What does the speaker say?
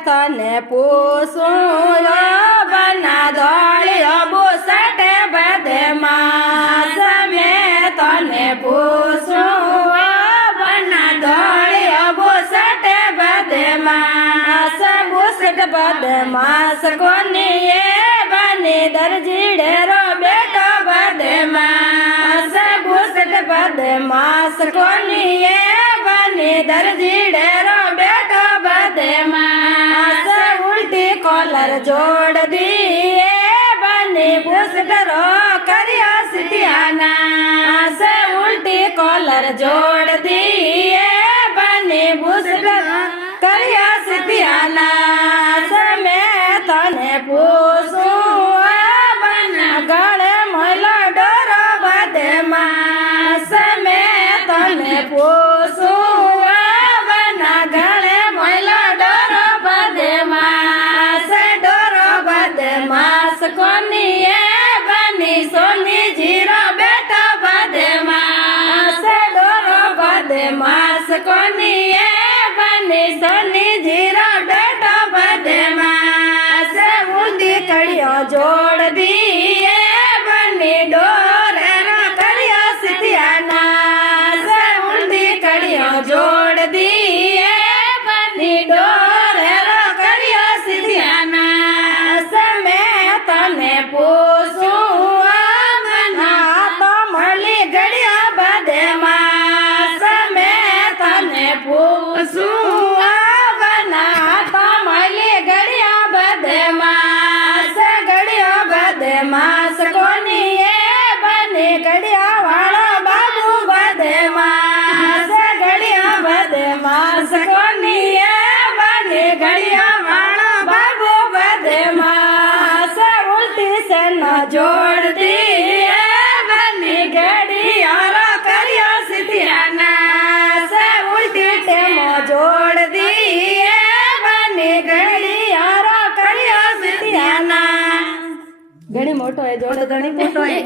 તને પૂછું બના ધોળિયો બુસટ બદમાશ મેં તને પૂછું બના ધોળિયો બુસટ બદમાશ બુસટ બદમાશ કોની એ બની દરજીડે રો બેટો બદમાશ બુસટ બદમાશ કોની એ બની દરજીડે રો બેટો બદમાશ ઉલટી કોલર જોડ દી બની બુસટ રો કર્યા સિટિયાના ઉલટી કોલર જોડ દી બની બુસટ કર્યા સિટિયાના મેં તને પૂછું બના ગળે મોયલો ડોરો બદમાશ મેં તને પૂછું બના ગળે મોયલો ડોરો બદમાશ કોની એ બની સોની જીરો બેટો બદમાશ ડોરો બદમાશ કોની એ બની સોની જીરો બેટો બદમાશ ઊંધી કડીઓ જોડ દી બની ડોરે કર્યો સિટિયાના ઊંધી કડીઓ જોડ દી બની ડોરે કર્યો સિટિયાના મેં તને પૂછું મના તો મળી ગળ્યો બદમાશ મેં તને પૂછું બના તો મળી ગળ્યો બદમાશ કોની એ બની ગળ્યા વાળો બાબુ બદમાશ ગળ્યો બદમાશ કોની એ બની ગળ્યા વાળો બાબુ બદમાશ ઉલટી સે ન જોડ દી બની ઘડિયાળો કર્યો સિટિયાના ઉલટી ટેમો જોડ દી બની ઘડિયાળો કર્યો સિટિયાના ઘણી મોટો એ જોડ ઘણી મોટો એ